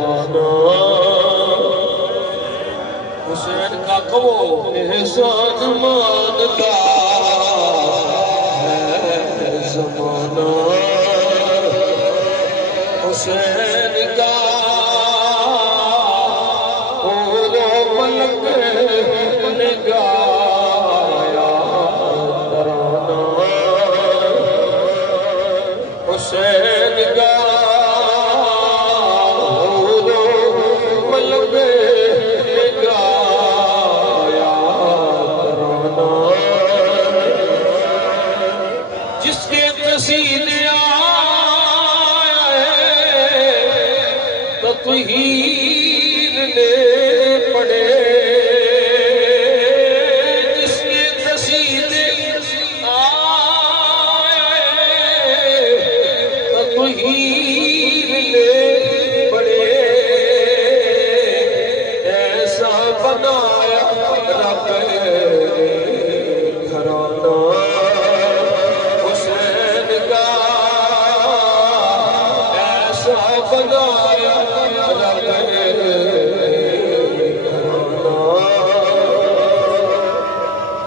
जमाना हुसैन का कहो एहसान मानता है जमाना हुसैन का पूरो मलक ने गाया तराना हुसैन का तौहीद ने पढ़े जिसके तसीदे आए तौहीद ने पढ़े ऐसा बनाया रब ने घराना हुसैन का ऐसा बनाया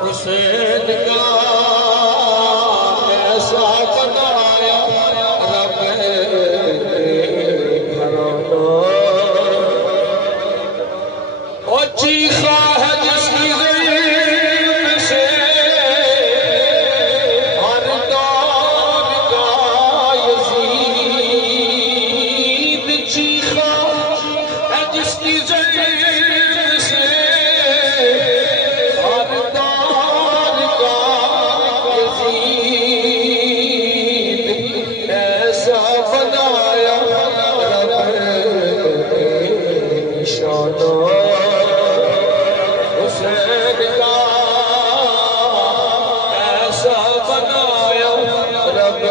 हुसैन का ऐसा बनाया रब घराना और चीखा है जिसकी ज़मीन से हर दौर का यज़ीद चीखा है जिसकी ज़मीन से हर दौर का यज़ीद ऐसा बनाया रब निशाना हुसैन का ऐसा बनाया रब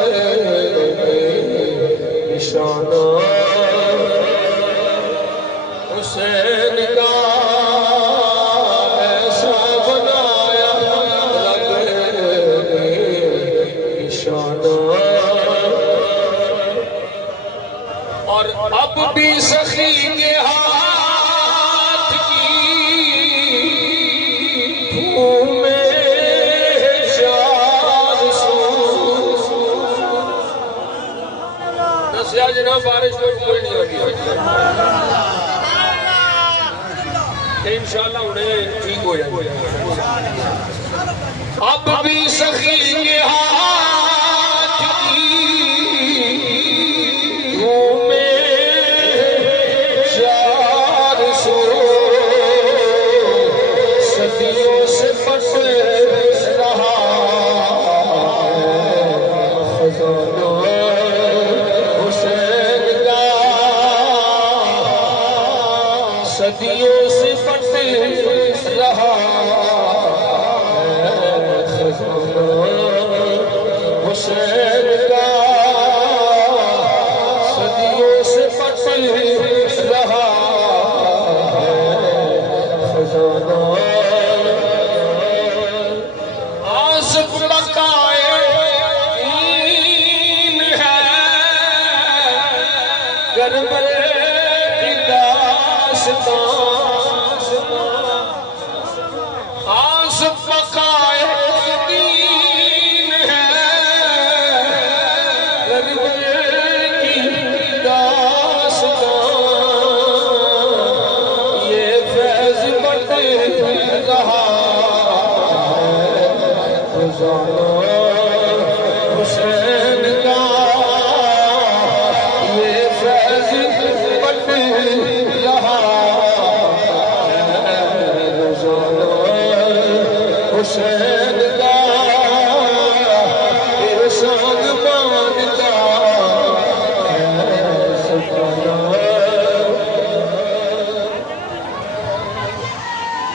निशाना हुसैन का ऐसा बनाया रब निशाना और अब भी सखी के हाथ की जना बारिश में कोई नहीं लगी इंशाअल्लाह उन्हें ठीक हो जाएगा अब भी सखी के हाथ की घूमे चार सौ सदियों से बस रहा खजाना सदियों से फट रहा खजाना हुसैन का सदियों से फट रहा खजाना आसिफ बकाए दीन है करबला आसिफ बकाए दीन है करबला की दास्तां ये फैज़ बढ़ रहा है